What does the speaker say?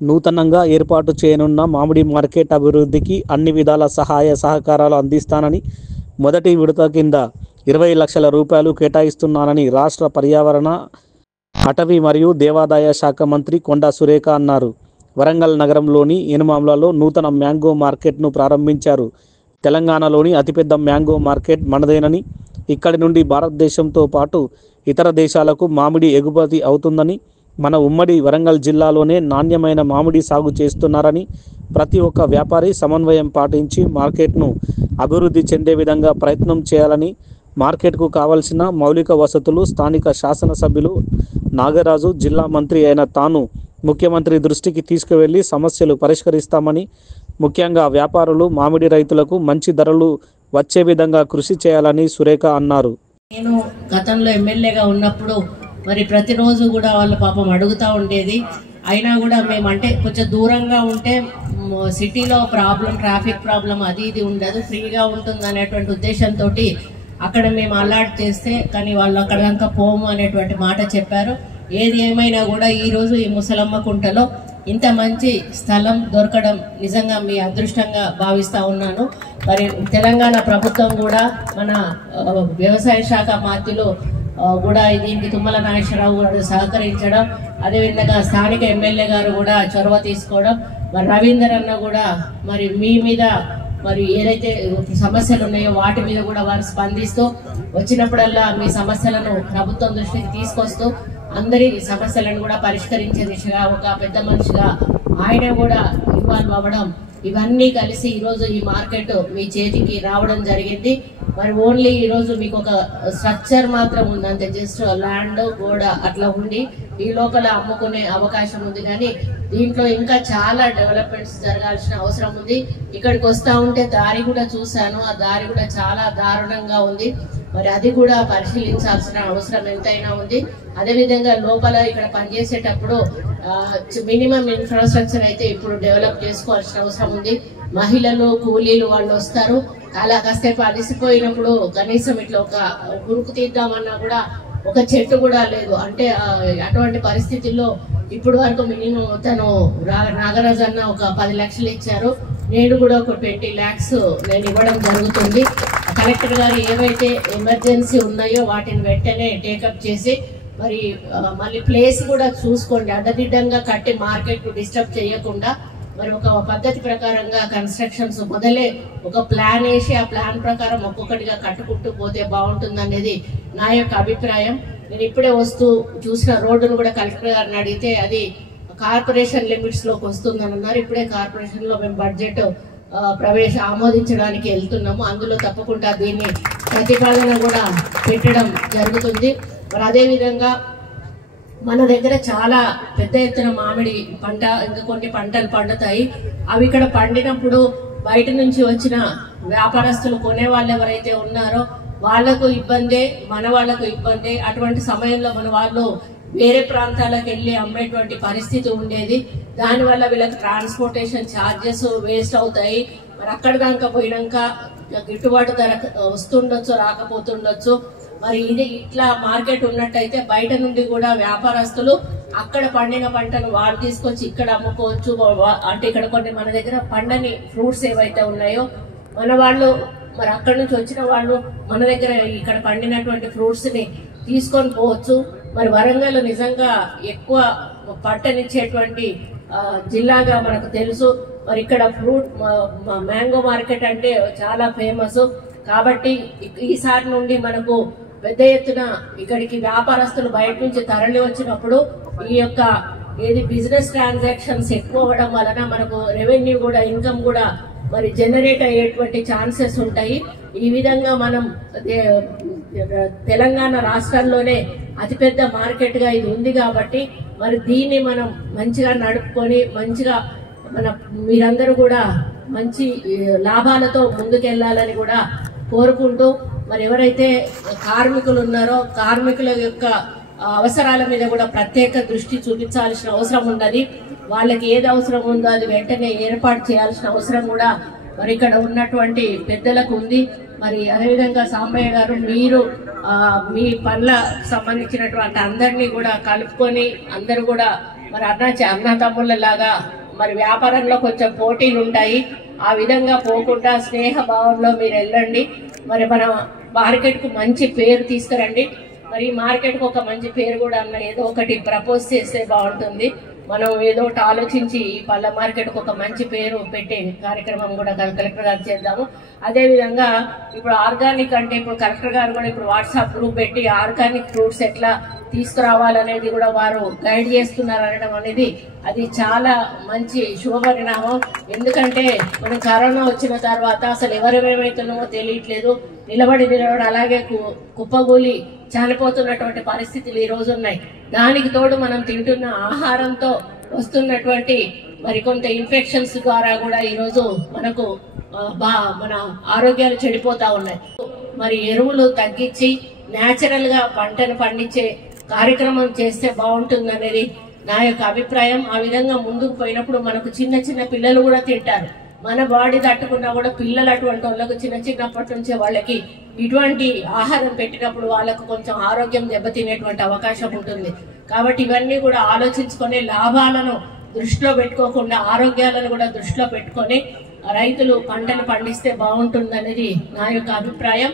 నూతనంగా ఏర్పాటు చేయనున్న మామిడి మార్కెట్ అభివృద్ధికి అన్ని విధాల సహాయ సహకారాలు అందిస్తానని, మొదటి విడత కింద 20 లక్షల రూపాయలు కేటాయిస్తున్నానని రాష్ట్ర పర్యావరణ, అటవీ మరియు దేవాదాయ శాఖ మంత్రి కొండా సురేఖ అన్నారు. వరంగల్ నగరంలోని ఎనుమామ్లలో నూతన మ్యాంగో మార్కెట్ను ప్రారంభించారు. తెలంగాణలోని అతిపెద్ద మ్యాంగో మార్కెట్ మనదేనని, ఇక్కడి నుండి భారతదేశంతో పాటు ఇతర దేశాలకు మామిడి ఎగుమతి అవుతుందని, మన ఉమ్మడి వరంగల్ జిల్లాలోనే నాణ్యమైన మామిడి సాగు చేస్తున్నారని, ప్రతి ఒక్క వ్యాపారి సమన్వయం పాటించి మార్కెట్ను అభివృద్ధి చెందే విధంగా ప్రయత్నం చేయాలని, మార్కెట్కు కావలసిన మౌలిక వసతులు స్థానిక శాసనసభ్యులు నాగరాజు, జిల్లా మంత్రి అయిన తాను ముఖ్యమంత్రి దృష్టికి తీసుకువెళ్లి సమస్యలు పరిష్కరిస్తామని, ముఖ్యంగా వ్యాపారులు, మామిడి రైతులకు మంచి ధరలు వచ్చే విధంగా కృషి చేయాలని సురేఖ అన్నారు. నేను గతంలో ఎమ్మెల్యేగా ఉన్నప్పుడు మరి ప్రతిరోజు కూడా వాళ్ళ పాపం అడుగుతూ ఉండేది. అయినా కూడా మేము అంటే కొంచెం దూరంగా ఉంటే సిటీలో ట్రాఫిక్ ప్రాబ్లం అది ఇది ఉండదు, ఫ్రీగా ఉంటుంది అనేటువంటి ఉద్దేశంతో అక్కడ మేము అలాట్ చేస్తే కానీ వాళ్ళు అక్కడ దాకా పోము అనేటువంటి మాట చెప్పారు. ఏది ఏమైనా కూడా ఈరోజు ఈ ముసలమ్మ కుంటలో ఇంత మంచి స్థలం దొరకడం నిజంగా మీ అదృష్టంగా భావిస్తూ ఉన్నాను. మరి తెలంగాణ ప్రభుత్వం కూడా మన వ్యవసాయ శాఖ మంత్రులు కూడా దీనికి తుమ్మల నాగేశ్వరరావు గారు సహకరించడం, అదేవిధంగా స్థానిక ఎమ్మెల్యే గారు కూడా చొరవ తీసుకోవడం, మరి రవీందర్ అన్న కూడా మరి మీ మీద మరి ఏదైతే సమస్యలు ఉన్నాయో వాటి మీద కూడా వారు స్పందిస్తూ వచ్చినప్పుడల్లా మీ సమస్యలను ప్రభుత్వం దృష్టికి తీసుకొస్తూ అందరి సమస్యలను కూడా పరిష్కరించే దిశగా ఒక పెద్ద మనిషిగా ఆయన కూడా ఇన్వాల్వ్ అవ్వడం, ఇవన్నీ కలిసి ఈరోజు ఈ మార్కెట్ మీ చేతికి రావడం జరిగింది. మరి ఓన్లీ ఈరోజు మీకు ఒక స్ట్రక్చర్ మాత్రం ఉంది అంతే, జస్ట్ ల్యాండ్ గోడ అట్లా ఉండి ఈ లోపల అమ్ముకునే అవకాశం ఉంది. కానీ దీంట్లో ఇంకా చాలా డెవలప్మెంట్స్ జరగాల్సిన అవసరం ఉంది. ఇక్కడికి వస్తూ ఉంటే దారి కూడా చూశాను, ఆ దారి కూడా చాలా దారుణంగా ఉంది. మరి అది కూడా పరిశీలించాల్సిన అవసరం ఎంతైనా ఉంది. అదేవిధంగా లోపల ఇక్కడ పనిచేసేటప్పుడు మినిమం ఇన్ఫ్రాస్ట్రక్చర్ అయితే ఇప్పుడు డెవలప్ చేసుకోవాల్సిన అవసరం ఉంది. మహిళలు, కూలీలు వాళ్ళు వస్తారు, అలా కాసేపు అలసిపోయినప్పుడు కనీసం ఇట్లా ఒక గురుకు తీద్దామన్నా కూడా ఒక చెట్టు కూడా లేదు. అంటే అటువంటి పరిస్థితుల్లో ఇప్పుడు వరకు మినిమం తను నాగరాజు అన్న ఒక 10 లక్షలు ఇచ్చారు, నేను కూడా ఒక 20 lakhs నేను ఇవ్వడం జరుగుతుంది. కలెక్టర్ గారు ఏవైతే ఎమర్జెన్సీ ఉన్నాయో వాటిని వెంటనే టేకప్ చేసి మరి మళ్ళీ ప్లేస్ కూడా చూసుకోండి, అడ్డదిడ్డంగా కట్టి మార్కెట్ డిస్టర్బ్ చేయకుండా మరి ఒక పద్ధతి ప్రకారంగా కన్స్ట్రక్షన్స్ మొదలే ఒక ప్లాన్ వేసి ఆ ప్లాన్ ప్రకారం ఒక్కొక్కటిగా కట్టుకుంటూ పోతే బాగుంటుంది అనేది నా యొక్క అభిప్రాయం. నేను ఇప్పుడే వస్తూ చూసిన రోడ్డును కూడా కలెక్టర్ గారిని అడిగితే అది కార్పొరేషన్ లిమిట్స్ లోకి వస్తుందని అన్నారు. ఇప్పుడే కార్పొరేషన్ లో మేము బడ్జెట్ ఆమోదించడానికి వెళ్తున్నాము, అందులో తప్పకుండా దీన్ని ప్రతిపాదన కూడా పెట్టడం జరుగుతుంది. మరి అదేవిధంగా మన దగ్గర చాలా పెద్ద ఎత్తున మామిడి పంట, ఇంకా కొన్ని పంటలు పండుతాయి. అవి ఇక్కడ పండినప్పుడు బయట నుంచి వచ్చిన వ్యాపారస్తులు కొనే వాళ్ళు ఎవరైతే ఉన్నారో వాళ్లకు ఇబ్బందే, మన వాళ్లకు ఇబ్బందే. అటువంటి సమయంలో మన వాళ్ళు వేరే ప్రాంతాలకు వెళ్ళి అమ్మేటువంటి పరిస్థితి ఉండేది. దానివల్ల వీళ్ళకి ట్రాన్స్పోర్టేషన్ ఛార్జెస్ వేస్ట్ అవుతాయి. మరి అక్కడ దాకా పోయినాక గిట్టుబాటు ధర వస్తుండొచ్చు, రాకపోతుండొచ్చు. మరి ఇది ఇట్లా మార్కెట్ ఉన్నట్టయితే బయట నుండి కూడా వ్యాపారస్తులు అక్కడ పండిన పంటను వాళ్ళు తీసుకొచ్చి ఇక్కడ అమ్ముకోవచ్చు. అంటే ఇక్కడ కొన్ని మన దగ్గర పండని ఫ్రూట్స్ ఏవైతే ఉన్నాయో మన వాళ్ళు మరి అక్కడి నుంచి వచ్చిన వాళ్ళు మన దగ్గర ఇక్కడ పండినటువంటి ఫ్రూట్స్ ని తీసుకొని పోవచ్చు. మరి వరంగల్ నిజంగా ఎక్కువ పంటనిచ్చేటువంటి జిల్లాగా మనకు తెలుసు. మరి ఇక్కడ ఫ్రూట్ మ్యాంగో మార్కెట్ అంటే చాలా ఫేమస్. కాబట్టి ఈసారి నుండి మనకు పెద్ద ఎత్తున ఇక్కడికి వ్యాపారస్తులు బయట నుంచి తరలి వచ్చినప్పుడు ఈ యొక్క బిజినెస్ ట్రాన్సాక్షన్స్ ఎక్కువ అవ్వడం వలన మనకు రెవెన్యూ కూడా, ఇన్కమ్ కూడా మరి జనరేట్ అయ్యేటువంటి ఛాన్సెస్ ఉంటాయి. ఈ విధంగా మనం తెలంగాణ రాష్ట్రంలోనే అతిపెద్ద మార్కెట్ గా ఇది ఉంది కాబట్టి మరి దీన్ని మనం మంచిగా నడుపుకొని మంచిగా మీరందరూ కూడా మంచి లాభాలతో ముందుకెళ్లాలని కూడా కోరుకుంటూ, మరి ఎవరైతే కార్మికులు ఉన్నారో కార్మికుల యొక్క అవసరాల మీద కూడా ప్రత్యేక దృష్టి చూపించాల్సిన అవసరం ఉన్నది. వాళ్ళకి ఏది అవసరం ఉందో అది వెంటనే ఏర్పాటు చేయాల్సిన అవసరం కూడా మరి ఇక్కడ ఉన్నటువంటి పెద్దలకు ఉంది. మరి అదేవిధంగా సాంబయ్య గారు, మీరు మీ పనుల సంబంధించినటువంటి అందరినీ కూడా కలుపుకొని అందరూ కూడా మరి అన్న తమ్ముళ్ళలాగా మరి వ్యాపారంలో కొంచెం పోటీలు ఉంటాయి. ఆ విధంగా పోకుండా స్నేహ భావంలో మీరు వెళ్ళండి. మరి మన మార్కెట్కు మంచి పేరు తీసుకురండి. మరి ఈ మార్కెట్కు ఒక మంచి పేరు కూడా అన్న ఏదో ఒకటి ప్రపోజ్ చేస్తే బాగుంటుంది. మనం ఏదో ఒకటి ఆలోచించి ఈ పళ్ళ మార్కెట్కు ఒక మంచి పేరు పెట్టే కార్యక్రమం కూడా కలెక్టర్ గారు చేద్దాము. అదేవిధంగా ఇప్పుడు ఆర్గానిక్ అంటే ఇప్పుడు కలెక్టర్ గారు కూడా ఇప్పుడు వాట్సాప్ గ్రూప్ పెట్టి ఆర్గానిక్ ఫ్రూట్స్ ఎట్లా తీసుకురావాలనేది కూడా వారు గైడ్ చేస్తున్నారు అనడం అనేది అది చాలా మంచి శుభపరిణామం. ఎందుకంటే మనం కరోనా వచ్చిన తర్వాత అసలు ఎవరేమవుతున్నామో తెలియట్లేదు. నిలబడి అలాగే కుప్పగూలి చనిపోతున్నటువంటి పరిస్థితులు ఈ రోజు ఉన్నాయి. దానికి తోడు మనం తింటున్న ఆహారంతో వస్తున్నటువంటి మరికొంత ఇన్ఫెక్షన్స్ ద్వారా కూడా ఈరోజు మనకు మన ఆరోగ్యాలు చెడిపోతా ఉన్నాయి. మరి ఎరువులు తగ్గించి న్యాచురల్ గా పంటను పండించే కార్యక్రమం చేస్తే బాగుంటుంది అనేది నా యొక్క అభిప్రాయం. ఆ విధంగా ముందుకు పోయినప్పుడు మనకు చిన్న చిన్న పిల్లలు కూడా తింటారు. మన బాడీ తట్టుకున్నా కూడా పిల్లలు అటువంటి వాళ్ళకు చిన్నప్పటి నుంచే వాళ్ళకి ఇటువంటి ఆహారం పెట్టినప్పుడు వాళ్ళకు కొంచెం ఆరోగ్యం దెబ్బతినేటువంటి అవకాశం ఉంటుంది. కాబట్టి ఇవన్నీ కూడా ఆలోచించుకొని లాభాలను దృష్టిలో పెట్టుకోకుండా ఆరోగ్యాలను కూడా దృష్టిలో పెట్టుకొని రైతులు పంటలు పండిస్తే బాగుంటుంది అనేది నా యొక్క అభిప్రాయం.